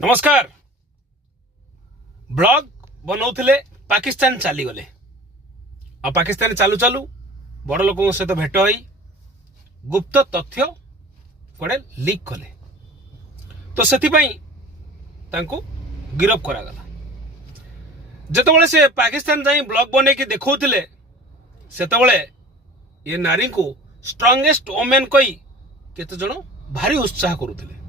नमस्कार। ब्लॉग बनाऊले पाकिस्तान चली गले आ पाकिस्तान चालू चालू बड़ लोक सहित भेट हो गुप्त तथ्य कड़े लीक कले तो से गिरफ करागला। जिते से पाकिस्तान जाई ब्लॉग बने की देखौतिले सेतबेले ये नारी को स्ट्रांगेस्ट वोमेन कही केते जण भारी उत्साह करुथिले।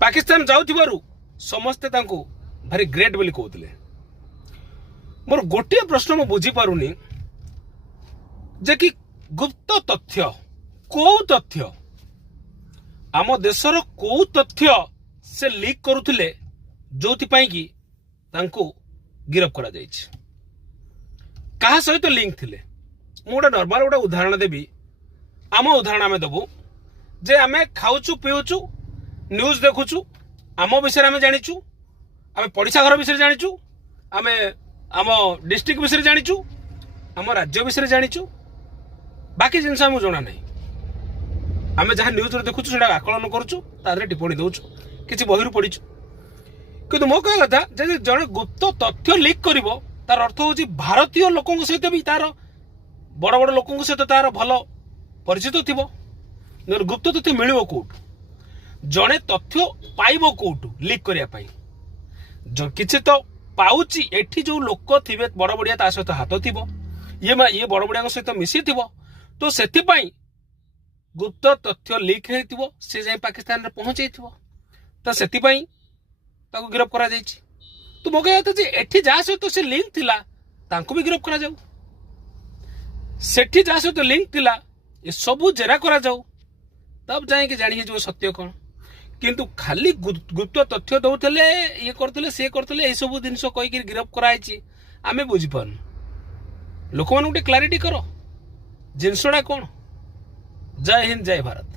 पाकिस्तान जाउथिबारु समस्ते तांको भारी ग्रेट बोली कहउथिले। मोर गोटे प्रश्न मु बुझी पारुनी जे कि गुप्त तथ्य को तथ्य आम देशर को तथ्य से लीक करुथिले जोथि पई कि तांको गिरफ करा जायछि। कहा सहित लिंक थिले मु गोटे नॉर्मल गोटे उदाहरण देबी। आम उदाहरण आमे देबु जे आमे खाउछु पिउछु न्यूज देखुचु आम विषय आम जाचु आम पड़िशा घर विषय जाचु आम आम डिस्ट्रिक्ट विषय जाचु आम राज्य विषय जाचु बाकी जिनस आम जना ना। आम जहाँ न्यूज देखुचु से आकलन करुचु तादरे टिप्पणी दउचु किछि बहिरु पढ़िचु। किंतु मो कह कथा जे जड़े गुप्त तथ्य लीक करिवो तार अर्थ होची भारतीय लोकंक सहित भी तार बड़ बड़ लोकंक सहित तार भल परिचित थिबो। गुप्त तथ्य मिलिबो कोठु जड़े तथ्य पाइबो कोठु लीक करिया पाई जो किछि तो पाउची एठी जो लोक थिबे बड़ बड़िया ता सहित हाथ थिबो ये बड़ बड़िया सहित मिसी थिबो तो सेति पई गुप्त तथ्य लीक हेतिबो से जाई पाकिस्तान रे पहुंचै थिबो तो सेति पई ताको गिरफ करा जायछि। तो मो कहत जे एठी जा सहित से लिंक थिला तांको भी गिरफ करा जाऊ सेठी जा सहित लिंक थिला ये सब जेरा करा जाऊ तब जाए कि जानी जो सत्य कौन। किंतु खाली गुप्त तथ्य दौले ये करते सी करते ये सब जिनस कहीकि गिरफ कराई आमे बुझी पारनु। लोक मान क्लारिटी कर जिनसटा कौन। जय हिंद जय भारत।